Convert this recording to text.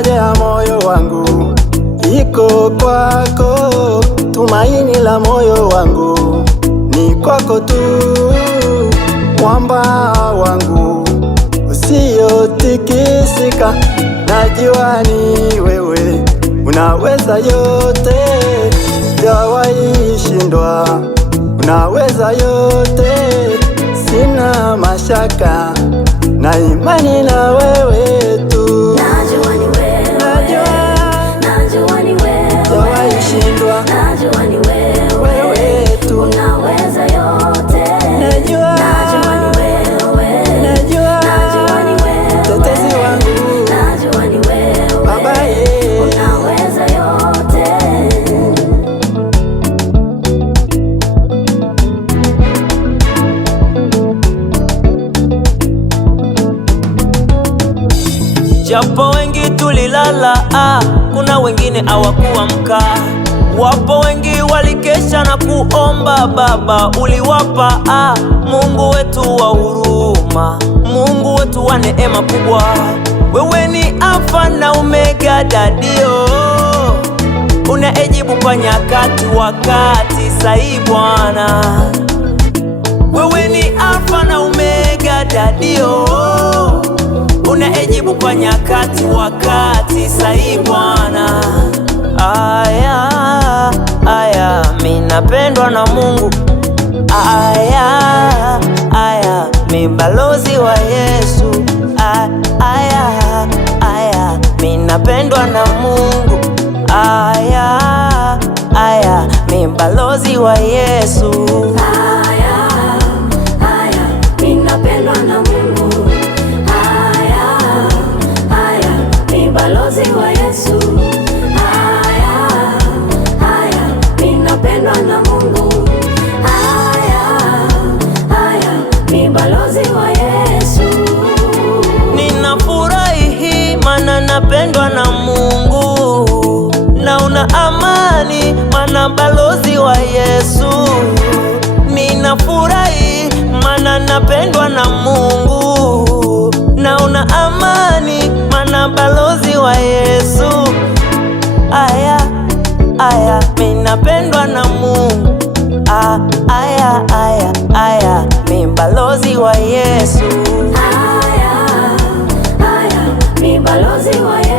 haja ya moyo wangu iko kwako, tumaini la moyo wangu ni kwako tu, mwamba wangu usiotikisika. Najua ni wewe unaweza yote, hujawahi shindwa, unaweza yote. Sina mashaka na imani na wewe tu. Najua ni wewe, najua ni wewe, hujawahi shindwa, najua ni wewe tu. Unaweza yote, Najua ni wewe, najua ni wewe, tetezi wangu, najua ni wewe, Baba unaweza yote. Japo wengi tulilala, kuna wengine hawakuamka. Wapo wengi walikesha na kuomba, Baba uliwapa. Mungu wetu wa huruma, Mungu wetu wa neema kubwa. Wewe ni Alfa na Omega, Dadio, unaejibu kwa nyakati, wakati sahi Bwana. Wewe ni Alfa na Omega, Dadio, unaejibu kwa nyakati, wakati sahi Bwana. Aya, mimi napendwa na Mungu. Aya, mimi balozi wa Yesu. Aya, mimi napendwa na Mungu. Aya, mimi balozi wa Yesu. Mimi napendwa na Mungu. Mimi balozi wa Yesu. Mimi napendwa na Mungu. Mimi balozi wa Yesu. Ninafurahi maana napendwa na Mungu, naona amani maana balozi wa Yesu. Ninafurahi maana napendwa na Mungu, naona amani maana balozi wa Yesu. Aya, mimi napendwa na Mungu. Aya, mimi balozi wa Yesu. Mimi balozi wa Yesu.